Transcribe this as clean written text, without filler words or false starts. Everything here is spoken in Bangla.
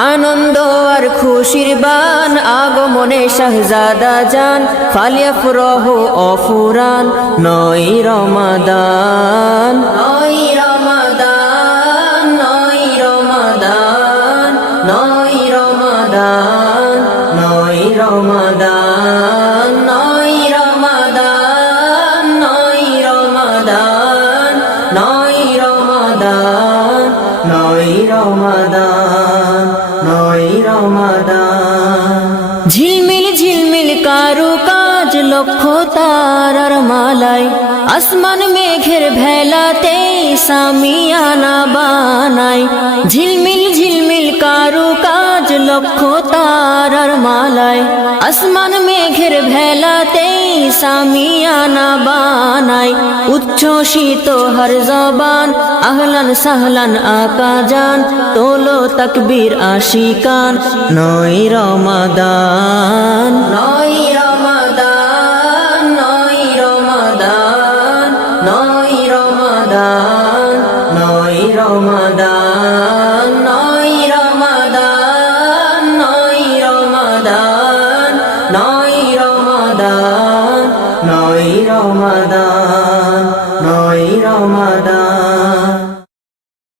আনন্দ আর খুশির বান আগমনে শাহজাদা জান ফালিয়াফরাহু অফুরান নয় রমাদান নয় রমাদান নয় রমাদান নয় রমাদান নয় রমাদান নয় রমাদান নয় রমাদান নয় রমাদান নয় রমাদান নয় রমাদান ঝিলমিল ঝিলমিল কারুকাজ লক্ষ তারার মালায় আসমান মেঘের ভেলাতে সামিয়ানা বানায় ঝিলমিল ঝিলমিল কারুকাজ লক্ষ তারার মালায় আসমান মেঘের ভেলাতে সামিয়ানা বানায় উচ্ছ্বসিত হর জবান আহলান সাহলান আকা জান তোলো তাকবীর আশিকান নয় রমাদান নয় রমাদান নয় রমাদান নয় রমাদান নয় রমাদান নয় রমাদান নয় রমাদান নয় রমাদান নয় রমাদান